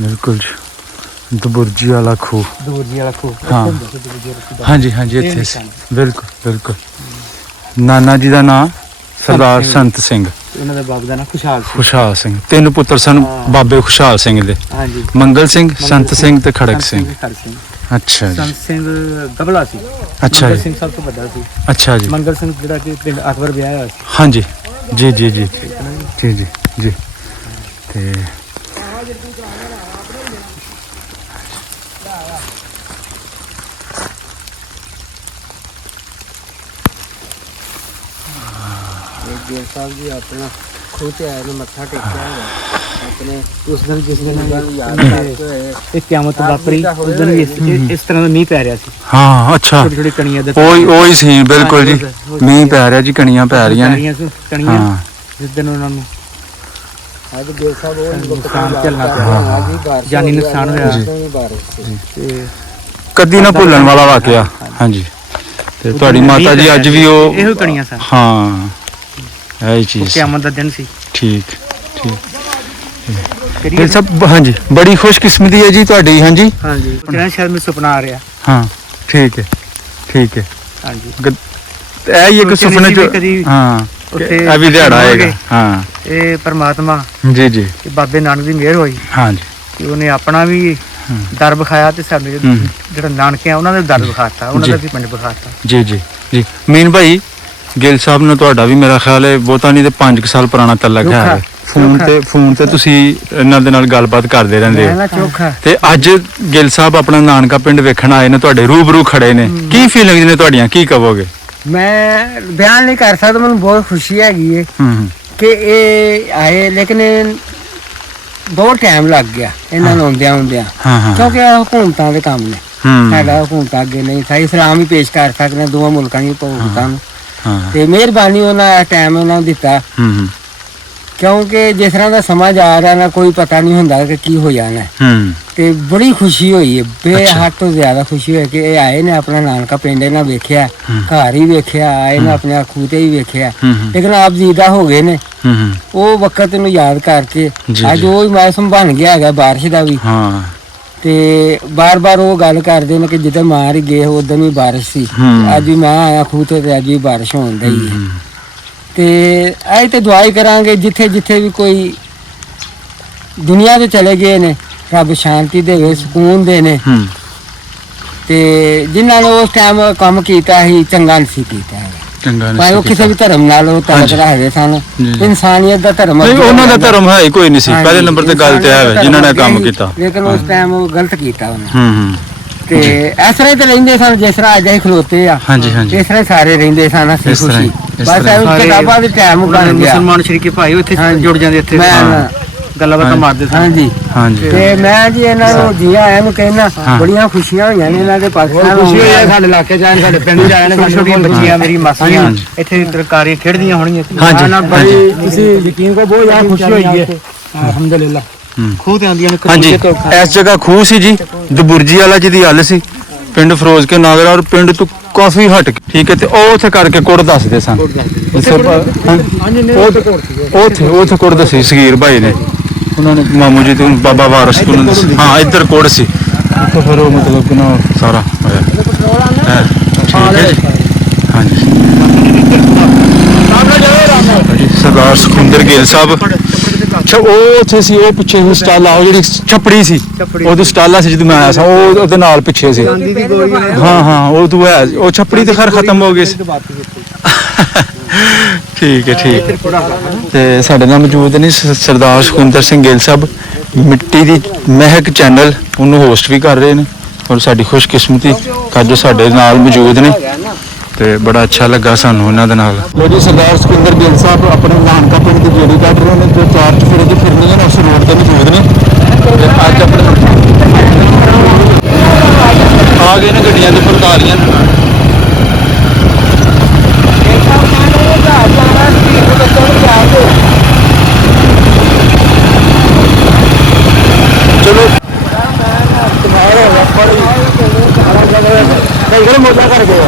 ਬਿਲਕੁਲ ਜੀ ਦਬੁਰਜੀ ਵਾਲਾ ਖੂਹ ਦੂਜੀ ਵਾਲਾ ਖੂਹ ਹਾਂ। ਉੱਥੇ ਹੁੰਦੇ ਸੀ ਦੂਜੀ ਵਾਲਾ ਖੂਹ। ਹਾਂਜੀ ਹਾਂਜੀ ਇਹ ਇੱਥੇ ਸੀ ਨਿਸ਼ਾਨ। ਬਿਲਕੁਲ ਬਿਲਕੁਲ ਨਾਨਾ ਜੀ ਦਾ ਨਾਮ ਸਰਦਾਰ ਸਿੰਘ। ਸੰਤ ਸਿੰਘ ਉਹਨਾਂ ਦੇ ਬਾਪ ਦਾ ਨਾਂ ਖੁਸ਼ਹਾਲ ਸੀ ਖੁਸ਼ਹਾਲ ਸਿੰਘ ਤਿੰਨ ਪੁੱਤਰ ਸਨ ਹਾਂ। ਬਾਬੇ ਖੁਸ਼ਹਾਲ ਸਿੰਘ ਦੇ ਹਾਂਜੀ ਮੰਗਲ ਸਿੰਘ ਸੰਤ ਸਿੰਘ ਤੇ ਖੜਕ ਸੰਤ ਸਿੰਘ ਖੜਕ ਸਿੰਘ ਅੱਛਾ ਜੀ ਸੰਤ ਸਿੰਘ ਗਬਲਾ ਸੀ ਅੱਛਾ ਮੰਗਲ ਜੀ ਸਿੰਘ ਸਭ ਤੋਂ ਵੱਡਾ ਸੀ ਅੱਛਾ ਜੀ ਮੰਗਲ ਸਿੰਘ ਜਿਹੜਾ ਕਿ ਪਿੰਡ ਅਕਬਰ ਵਿਆਹਿਆ ਹੋਇਆ ਸੀ ਹਾਂਜੀ ਜੀ ਜੀ ਜੀ ਜੀ ਜੀ ਜੀ ਤੇ ਜੀ ਸਾਹਿਬ ਜੀ ਆਪਣਾ ਖੂਹ ਤੇ ਆਏ ਨੇ ਮੱਥਾ ਟੇਕਿਆ ਹੈ ਆਪਣੇ ਉਸ ਦਿਨ ਜਿਸ ਦਿਨ ਯਾਦ ਕਰਦੇ ਹੋਏ ਇਹ ਕਿਆਮਤ ਵਾਪਰੀ ਉਸ ਦਿਨ ਵੀ ਇਸ ਤਰ੍ਹਾਂ ਦਾ ਮੀਂਹ ਪੈ ਰਿਹਾ ਸੀ ਹਾਂ ਅੱਛਾ ਛੋਟੀ ਛੋਟੀ ਕਣੀਆਂ ਦਾ ਉਹੀ ਸੀ ਬਿਲਕੁਲ ਜੀ ਮੀਂਹ ਪੈ ਰਿਹਾ ਜੀ ਕਣੀਆਂ ਪੈ ਰਹੀਆਂ ਨੇ ਕਣੀਆਂ ਹਾਂ ਜਿਸ ਦਿਨ ਉਹਨਾਂ ਨੂੰ ਅੱਜ ਦੇ ਸਾਹਿਬ ਉਹ ਨੁਕਸਾਨ ਝੱਲਣਾ ਪਿਆ ਆ ਗਈ ਬਾਰਿਸ਼ ਜਾਨੀ ਨੁਕਸਾਨ ਹੋਇਆ ਜੀ। ਬਾਰਿਸ਼ ਤੇ ਕਦੀ ਨਾ ਭੁੱਲਣ ਵਾਲਾ ਵਾਕਿਆ ਹਾਂਜੀ ਤੇ ਤੁਹਾਡੀ ਮਾਤਾ ਜੀ ਅੱਜ ਵੀ ਉਹ ਇਹੋ ਕਣੀਆਂ ਸਨ ਹਾਂ ਇਹ ਉਹ ਚੀਜ਼ ਕਿਆਮਤ ਦਾ ਦਿਨ ਸੀ ਠੀਕ ਠੀਕ ਕਰੀਏ ਇਹ ਸਭ ਹਾਂਜੀ ਬੜੀ ਖੁਸ਼ਕਿਸਮਤੀ ਹੈ ਜੀ ਤੁਹਾਡੀ ਹਾਂਜੀ ਹਾਂਜੀ ਜਿਹੜਾ ਸ਼ਾਇਦ ਮੈਨੂੰ ਸੁਪਨਾ ਆ ਰਿਹਾ ਹਾਂ ਠੀਕ ਹੈ ਠੀਕ ਹੈ ਹਾਂਜੀ ਇਹ ਹੀ ਇੱਕ ਸੋਚਿਆ ਨਹੀਂ ਸੁਪਨੇ ਸੀ ਚ ਵੀ ਕਦੀ ਹਾਂ ਉੱਥੇ ਇਹ ਵੀ ਦਿਹਾੜਾ ਆਏਗਾ ਹੋਵਾਂਗੇ। ਹਾਂ ਇਹ ਪਰਮਾਤਮਾ ਜੀ ਜੀ ਤੇ ਬਾਬੇ ਨਾਨਕ ਦੀ ਮਿਹਰ ਹੋਈ ਹਾਂਜੀ ਕਿ ਉਹਨੇ ਆਪਣਾ ਵੀ ਦਰ ਵਿਖਾਇਆ ਤੇ ਸਾਡੇ ਜਿਹੜਾ ਨਾਨਕੇ ਆ ਉਹਨਾਂ ਦੇ ਦਰ ਵਿਖਾਤਾ ਉਹਨਾਂ ਦਾ ਜੀ। ਵੀ ਪਿੰਡ ਵਿਖਾਤਾ ਜੀ ਜੀ ਜੀ ਮੀਨ ਭਾਈ ਗਿੱਲ ਸਾਹਿਬ ਨੂੰ ਤੁਹਾਡਾ ਵੀ ਮੇਰਾ ਖਿਆਲ ਹੈ ਬਹੁਤਾ ਨਹੀਂ ਤੇ 5 ਸਾਲ ਪੁਰਾਣਾ ਤਲਕ ਹੈ ਚੋਖਾ, ਫੋਨ ਤੇ ਤੁਸੀਂ ਇਹਨਾਂ ਦੇ ਨਾਲ ਗੱਲਬਾਤ ਕਰਦੇ ਰਹਿੰਦੇ ਹੋ ਮੈਂ ਚੋਖਾ ਤੇ ਅੱਜ ਗਿੱਲ ਸਾਹਿਬ ਆਪਣਾ ਨਾਨਕਾ ਪਿੰਡ ਵੇਖਣ ਆਏ ਨੇ ਤੁਹਾਡੇ ਰੂਬਰੂ ਖੜੇ ਨੇ ਕੀ ਫੀਲਿੰਗਸ ਨੇ ਤੁਹਾਡੀਆਂ ਕੀ ਕਹੋਗੇ ਮੈਂ ਬਿਆਨ ਨਹੀਂ ਕਰ ਸਕਦਾ ਮੈਨੂੰ ਬਹੁਤ ਖੁਸ਼ੀ ਹੈਗੀ ਹੈ ਹੂੰ ਕਿ ਇਹ ਆਏ ਲੇਕਿਨ ਬਹੁਤ ਟਾਈਮ ਲੱਗ ਗਿਆ ਇਹਨਾਂ ਨੂੰ ਆਉਂਦਿਆਂ ਹਾਂ ਹਾਂ ਕਿਉਂਕਿ ਇਹ ਹਕੂਮਤਾਂ ਦੇ ਕੰਮ ਨੇ ਹੂੰ ਸਾਡਾ ਹਕੂਮਤਾਂ ਅੱਗੇ ਨਹੀਂ ਸਾਈ ਇਸਲਾਮ ਹੀ ਪੇਸ਼ ਕਰ ਸਕਦੇ ਹਾਂ ਦੋਵਾਂ ਮੁਲਕਾਂ ਦੀ ਹਕੂਮਤਾਂ ਨੂੰ ਹਾਂ ਤੇ ਮਿਹਰਬਾਨੀ ਉਹਨਾਂ ਟਾਈਮ ਉਹਨਾਂ ਨੂੰ ਦਿੱਤਾ ਕਿਉਂਕਿ ਜਿਸ ਤਰ੍ਹਾਂ ਦਾ ਸਮਾਂ ਜਾ ਰਿਹਾ ਨਾ ਕੋਈ ਪਤਾ ਨਹੀਂ ਹੁੰਦਾ ਕਿ ਕੀ ਹੋ ਜਾਣਾ ਹੈ। ਤੇ ਬੜੀ ਖੁਸ਼ੀ ਹੋਈ ਹੈ, ਬੇਹੱਦ ਤੋਂ ਜ਼ਿਆਦਾ ਖੁਸ਼ੀ ਹੋਈ ਕਿ ਇਹ ਆਏ ਨੇ ਆਪਣਾ ਨਾਨਕਾ ਪਿੰਡ ਇਹਨਾਂ ਵੇਖਿਆ, ਘਰ ਹੀ ਵੇਖਿਆ, ਆਏ ਨੇ ਆਪਣੇ ਖੂਹ ਤੇ ਹੀ ਵੇਖਿਆ, ਲੇਕਿਨ ਆਪ ਜੀਦਾ ਹੋ ਗਏ ਨੇ। ਉਹ ਵਕਤ ਨੂੰ ਯਾਦ ਕਰਕੇ ਅੱਜ ਉਹ ਹੀ ਮੌਸਮ ਬਣ ਗਿਆ ਹੈਗਾ ਬਾਰਿਸ਼ ਦਾ ਵੀ। ਹਾਂ ਤੇ ਬਾਰ-ਬਾਰ ਉਹ ਗੱਲ ਕਰਦੇ ਨੇ ਕਿ ਜਿੱਦਾਂ ਮਾਰ ਹੀ ਗਏ ਉਦੋਂ ਵੀ ਬਾਰਿਸ਼ ਸੀ, ਅੱਜ ਵੀ ਮੈਂ ਆਇਆ ਖੂਹ ਤੇ ਅੱਜ ਵੀ ਬਾਰਿਸ਼ ਹੋਣ ਡਈ ਹੈ। ਤੇ ਅਸੀਂ ਤੇ ਦੁਆ ਹੀ ਕਰਾਂਗੇ ਜਿੱਥੇ ਜਿੱਥੇ ਵੀ ਕੋਈ ਦੁਨੀਆ ਤੋਂ ਚਲੇ ਗਏ ਨੇ, ਰੱਬ ਸ਼ਾਂਤੀ ਦੇਵੇ, ਸਕੂਨ ਦੇਣੇ। ਤੇ ਜਿਨ੍ਹਾਂ ਨੇ ਉਸ ਟਾਈਮ ਕੰਮ ਕੀਤਾ ਸੀ ਚੰਗਾ ਨਹੀਂ ਸੀ ਕੀਤਾ ਹੈਗਾ, ਚੰਗਾ ਭਾਵੇਂ ਉਹ ਕਿਸੇ ਵੀ ਧਰਮ ਨਾਲ ਉਹ ਤਾਲੁਕ ਰੱਖਦੇ ਸਨ। ਇਨਸਾਨੀਅਤ ਦਾ ਧਰਮ ਨਹੀਂ, ਉਹਨਾਂ ਦਾ ਧਰਮ ਹੈ ਹੀ ਕੋਈ ਨਹੀਂ ਸੀ। ਪਹਿਲੇ ਨੰਬਰ ਤੇ ਗੱਲ ਤੇ ਹੈ ਜਿਨ੍ਹਾਂ ਨੇ ਕੰਮ ਕੀਤਾ, ਲੇਕਿਨ ਉਸ ਟਾਈਮ ਉਹ ਗਲਤ ਕੀਤਾ ਉਹਨੇ। ਹੂੰ ਤੇ ਇਸ ਤਰ੍ਹਾਂ ਹੀ ਤਾਂ ਰਹਿੰਦੇ ਸਨ ਜਿਸ ਤਰ੍ਹਾਂ ਅੱਜ ਅਸੀਂ ਖਲੋਤੇ ਆ, ਹਾਂਜੀ ਹਾਂਜੀ ਇਸ ਤਰ੍ਹਾਂ ਹੀ ਸਾਰੇ ਰਹਿੰਦੇ ਸਨ ਅਸੀਂ ਇਸ ਤਰ੍ਹਾਂ ਹੀ, ਖੁਸ਼ੀ। ਇਸ ਬਸ ਤਰ੍ਹਾਂ ਇਹ ਕਿਤਾਬਾਂ ਦੇ ਟਾਈਮ ਬਣ ਗਿਆ। ਮੁਸਲਮਾਨ ਸ਼ਰੀਕੇ ਭਾਈ ਉੱਥੇ ਜੁੜ ਜਾਂਦੇ, ਇੱਥੇ ਗੱਲਾਂ ਬਾਤਾਂ ਮਾਰਦੇ ਸਨ। ਹਾਂਜੀ ਹਾਂਜੀ ਤੇ ਮੈਂ ਜੀ ਇਹਨਾਂ ਨੂੰ ਜੀ ਆਇਆਂ ਨੂੰ ਕਹਿਣਾ, ਬੜੀਆਂ ਖੁਸ਼ੀਆਂ ਹੋਈਆਂ ਨੇ ਇਹਨਾਂ ਦੇ ਪਾਕਿਸਤਾਨ ਖੁਸ਼ੀ ਹੋਈ ਹੈ ਸਾਡੇ ਇਲਾਕੇ ਜਾਣ, ਸਾਡੇ ਪਿੰਡ ਜਾਣ, ਛੋਟੀਆਂ ਬੱਚੀਆਂ ਮੇਰੀ ਮਾਸੀਆਂ ਇੱਥੇ ਤਰਕਾਰੀ ਖੇਡਦੀਆਂ ਹੋਣਗੀਆਂ। ਹਾਂਜੀ ਤੁਸੀਂ ਯਕੀਨ ਕਰੋ ਬਹੁਤ ਜ਼ਿਆਦਾ ਖੁਸ਼ੀ ਹੋਈ ਹੈ ਅਲਹਮਦੁਲਿਲਾ। ਖੂਹ ਤੇ ਆਉਂਦੀਆਂ ਨੇ ਹਾਂਜੀ ਇਸ ਜਗ੍ਹਾ ਖੂਹ ਸੀ ਜੀ, ਦਬੁਰਜੀ ਵਾਲਾ ਜਿਹਦੀ ਹੱਲ ਸੀ, ਪਿੰਡ ਫਿਰੋਜ਼ ਕੇ ਨਾਗਰਾ, ਔਰ ਪਿੰਡ ਤੋਂ ਕਾਫੀ ਹਟ ਕੇ, ਠੀਕ ਹੈ। ਤੇ ਉਹ ਉੱਥੇ ਕਰਕੇ ਕੁੜ ਦੱਸਦੇ ਸਨ, ਉੱਥੇ ਕੁੜ ਦੱਸੀ ਸਗੀਰ ਭਾਈ ਨੇ, ਉਹਨਾਂ ਨੇ ਮਾਮੂ ਜੀ ਤੋਂ ਬਾਬਾ ਵਾਰਸ ਕੋਲੋਂ ਦੱਸੀ। ਹਾਂ ਇੱਧਰ ਕੁੜ ਸੀ, ਉੱਥੇ ਫਿਰ ਉਹ ਮਤਲਬ ਕਿ ਨਾ ਸਾਰਾ ਹੋਇਆ। ਠੀਕ ਹੈ ਜੀ। ਹਾਂਜੀ ਸਰਦਾਰ ਸੁਖਿੰਦਰ ਗਿੱਲ ਸਾਹਿਬ, ਅੱਛਾ ਉਹ ਉੱਥੇ ਸੀ, ਉਹ ਪਿੱਛੇ ਉਹ ਸਟਾਲਾ, ਉਹ ਜਿਹੜੀ ਛਪੜੀ ਸੀ, ਉਹਦੇ ਸਟਾਲਾ ਸੀ ਜਦੋਂ ਮੈਂ ਆਇਆ ਸੀ, ਉਹ ਉਹਦੇ ਨਾਲ ਪਿੱਛੇ ਸੀ। ਹਾਂ ਉਹ ਤੂੰ ਹੈ, ਉਹ ਛਪੜੀ ਤੇ ਖੈਰ ਖਤਮ ਹੋ ਗਈ ਸੀ। ਠੀਕ ਹੈ ਤੇ ਸਾਡੇ ਨਾਲ ਮੌਜੂਦ ਨੇ ਸਰਦਾਰ ਸੁਖਿੰਦਰ ਸਿੰਘ ਗਿੱਲ ਸਾਹਿਬ, ਮਿੱਟੀ ਦੀ ਮਹਿਕ ਚੈਨਲ ਉਹਨੂੰ ਹੋਸਟ ਵੀ ਕਰ ਰਹੇ ਨੇ, ਔਰ ਸਾਡੀ ਖੁਸ਼ਕਿਸਮਤੀ ਜੋ ਸਾਡੇ ਨਾਲ ਮੌਜੂਦ ਨੇ, ਤੇ ਬੜਾ ਅੱਛਾ ਲੱਗਾ ਸਾਨੂੰ ਉਹਨਾਂ ਦੇ ਨਾਲ। ਲੋ ਜੀ ਸਰਦਾਰ ਸੁਖਿੰਦਰ ਗਿੱਲ ਸਾਹਿਬ ਆਪਣੇ ਨਾਨਕਾ ਪਿੰਡ ਦੀ ਜੇੜੀ ਕੱਢ ਰਹੇ ਨੇ, ਜੋ 4 ਚੁਫੇਰੇ ਦੀ ਫਿਰਨੀ ਹੈ ਉਸ ਰੋਡ ਤੇ ਮੌਜੂਦ ਨੇ। ਤੇ ਅੱਜ ਆਪਣੇ ਆ ਗਏ ਨੇ ਗੱਡੀਆਂ ਦੇ ਪਰਦਾਰੀਆਂ। ਚਲੋ ਮੋਟਾ ਕਰ ਗਏ